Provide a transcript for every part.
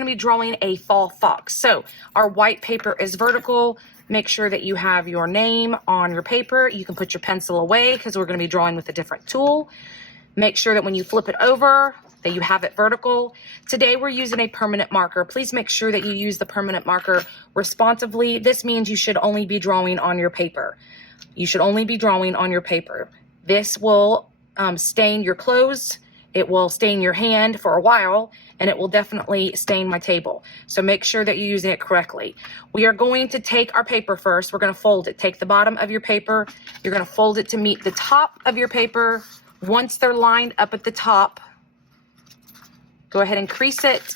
going to be drawing a fall fox. So our white paper is vertical. Make sure that you have your name on your paper. You can put your pencil away because we're going to be drawing with a different tool. Make sure that when you flip it over, that you have it vertical. Today we're using a permanent marker. Please make sure that you use the permanent marker responsively. This means you should only be drawing on your paper. You should only be drawing on your paper. This will stain your clothes. It will stain your hand for a while, and it will definitely stain my table. So make sure that you're using it correctly. We are going to take our paper first. We're going to fold it. Take the bottom of your paper. You're going to fold it to meet the top of your paper. Once they're lined up at the top, go ahead and crease it.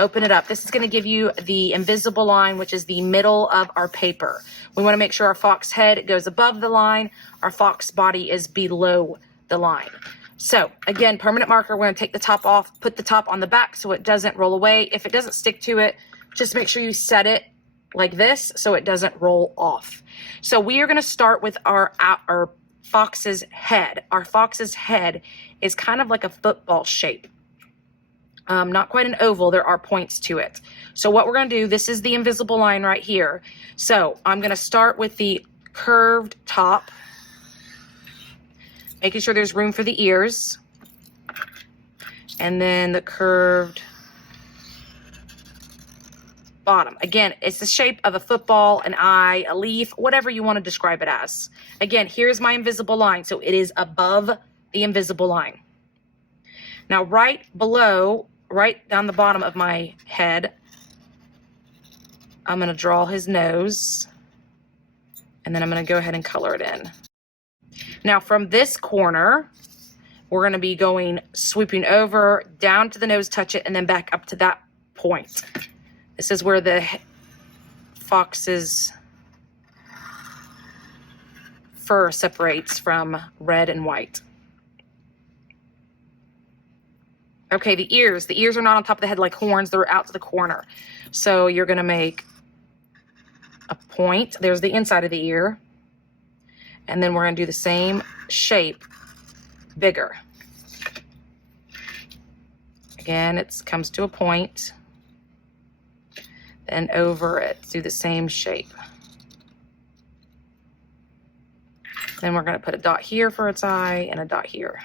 Open it up. This is going to give you the invisible line, which is the middle of our paper. We want to make sure our fox head goes above the line. Our fox body is below the line. So again, permanent marker, we're going to take the top off, put the top on the back so it doesn't roll away. If it doesn't stick to it, just make sure you set it like this so it doesn't roll off. So we are going to start with our fox's head. Our fox's head is kind of like a football shape. Not quite an oval, there are points to it. So what we're going to do, this is the invisible line right here. So I'm going to start with the curved top, making sure there's room for the ears, and then the curved bottom. Again, it's the shape of a football, an eye, a leaf, whatever you want to describe it as. Again, here's my invisible line, so it is above the invisible line. Now right below, right down the bottom of my head, I'm going to draw his nose, and then I'm going to go ahead and color it in. Now from this corner, we're going to be going swooping over, down to the nose, touch it, and then back up to that point. This is where the fox's fur separates from red and white. Okay, the ears. The ears are not on top of the head like horns. They're out to the corner. So you're going to make a point. There's the inside of the ear. And then we're going to do the same shape, bigger. Again, it comes to a point. Then over it, do the same shape. Then we're going to put a dot here for its eye and a dot here.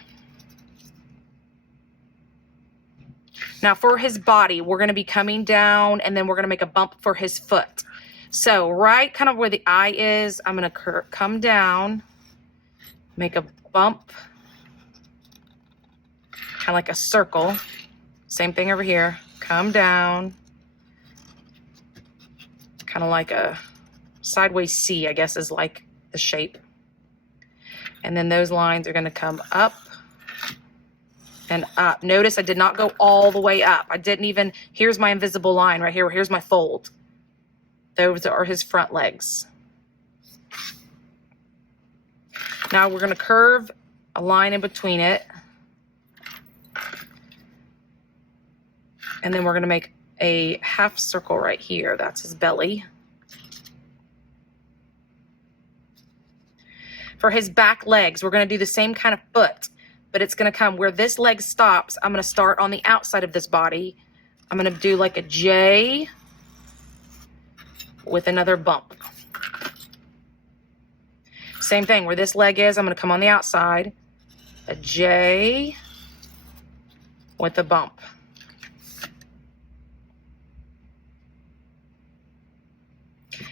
Now for his body, we're going to be coming down, and then we're going to make a bump for his foot. So right kind of where the eye is, I'm going to come down, make a bump, kind of like a circle. Same thing over here. Come down, kind of like a sideways C, I guess is like the shape. And then those lines are going to come up and up. Notice I did not go all the way up. I didn't even, here's my invisible line right here. Here's my fold. Those are his front legs. Now we're going to curve a line in between it. And then we're going to make a half circle right here. That's his belly. For his back legs, we're going to do the same kind of foot, but it's going to come where this leg stops. I'm going to start on the outside of this body. I'm going to do like a J with another bump. Same thing, where this leg is, I'm going to come on the outside, a J with a bump.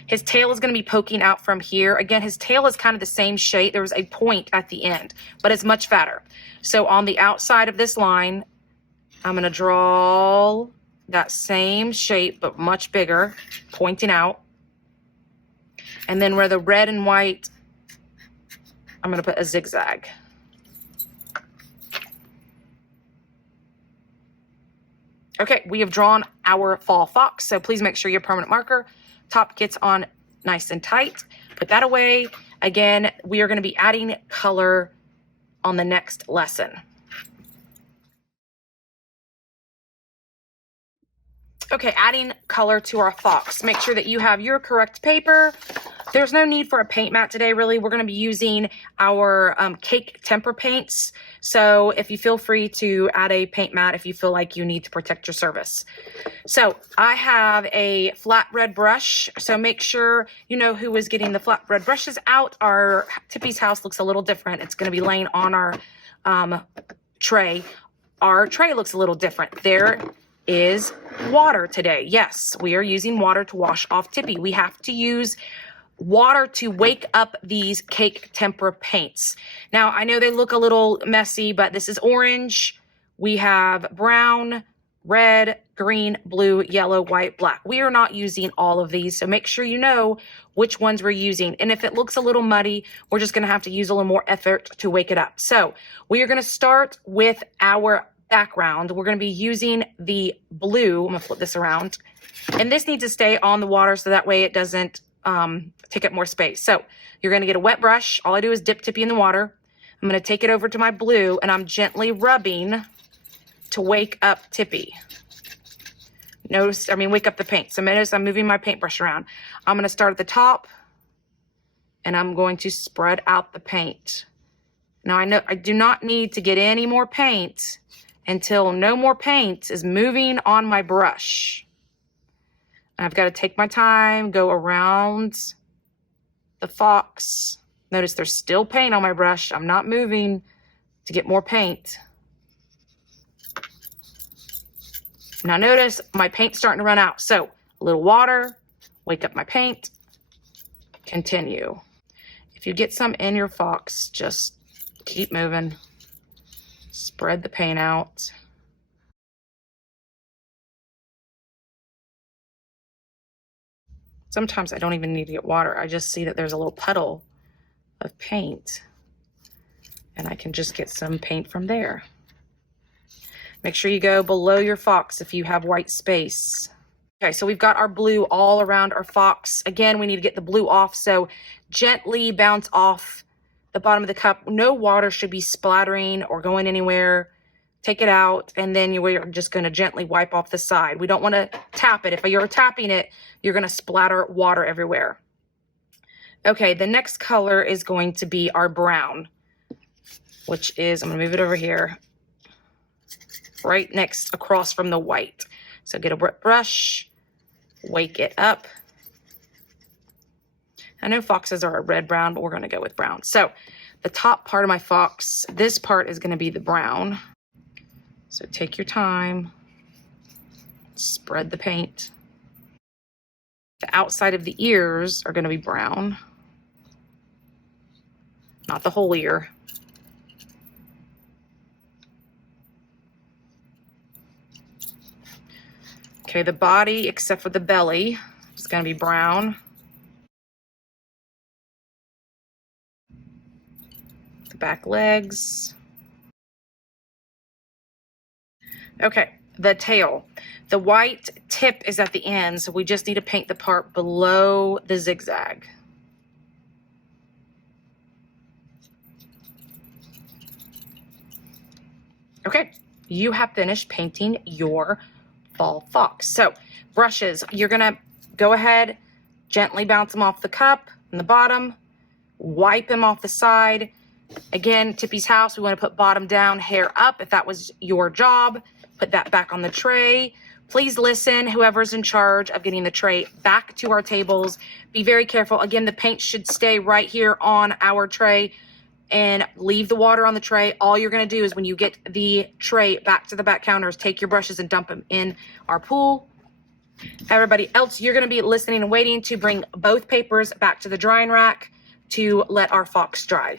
His tail is going to be poking out from here. Again, his tail is kind of the same shape. There was a point at the end, but it's much fatter. So on the outside of this line, I'm going to draw that same shape, but much bigger, pointing out. And then where the red and white, I'm going to put a zigzag. Okay, we have drawn our fall fox, so please make sure your permanent marker top gets on nice and tight. Put that away. Again, we are going to be adding color on the next lesson. Okay, adding color to our fox. Make sure that you have your correct paper. There's no need for a paint mat today, really. We're going to be using our cake tempera paints. So if you feel free to add a paint mat if you feel like you need to protect your service. So I have a flat red brush. So make sure you know who is getting the flat red brushes out. Our Tippy's house looks a little different. It's going to be laying on our tray. Our tray looks a little different. There is water today. Yes, we are using water to wash off Tippy. We have to use water to wake up these cake tempera paints. Now, I know they look a little messy, but this is orange. We have brown, red, green, blue, yellow, white, black. We are not using all of these, so make sure you know which ones we're using. And if it looks a little muddy, we're just going to have to use a little more effort to wake it up. So we are going to start with our background. We're going to be using the blue. I'm going to flip this around. And this needs to stay on the water so that way it doesn't take up more space. So you're going to get a wet brush. All I do is dip Tippy in the water. I'm going to take it over to my blue and I'm gently rubbing to wake up Tippy. Wake up the paint. So notice I'm moving my paintbrush around. I'm going to start at the top and I'm going to spread out the paint. Now I know I do not need to get any more paint until no more paint is moving on my brush. I've got to take my time, go around the fox. Notice there's still paint on my brush. I'm not moving to get more paint. Now notice my paint's starting to run out. So a little water, wake up my paint, continue. If you get some in your fox, just keep moving. Spread the paint out. Sometimes I don't even need to get water. I just see that there's a little puddle of paint and I can just get some paint from there. Make sure you go below your fox if you have white space. Okay, so we've got our blue all around our fox. Again, we need to get the blue off, so gently bounce off the bottom of the cup. No water should be splattering or going anywhere. Take it out, and then you're just going to gently wipe off the side. We don't want to tap it. If you're tapping it, you're going to splatter water everywhere. Okay, the next color is going to be our brown, which is, I'm going to move it over here, right next across from the white. So get a brush, wake it up. I know foxes are a red-brown, but we're going to go with brown. So the top part of my fox, this part is going to be the brown. So take your time, spread the paint. The outside of the ears are going to be brown, not the whole ear. Okay, the body, except for the belly, is going to be brown. The back legs. Okay, the tail. The white tip is at the end, so we just need to paint the part below the zigzag. Okay, you have finished painting your fall fox. So brushes, you're gonna go ahead, gently bounce them off the cup and the bottom, wipe them off the side. Again, Tippy's house, we want to put bottom down, hair up. If that was your job, put that back on the tray. Please listen, whoever's in charge of getting the tray back to our tables. Be very careful. Again, the paint should stay right here on our tray and leave the water on the tray. All you're going to do is when you get the tray back to the back counters, take your brushes and dump them in our pool. Everybody else, you're going to be listening and waiting to bring both papers back to the drying rack to let our fox dry.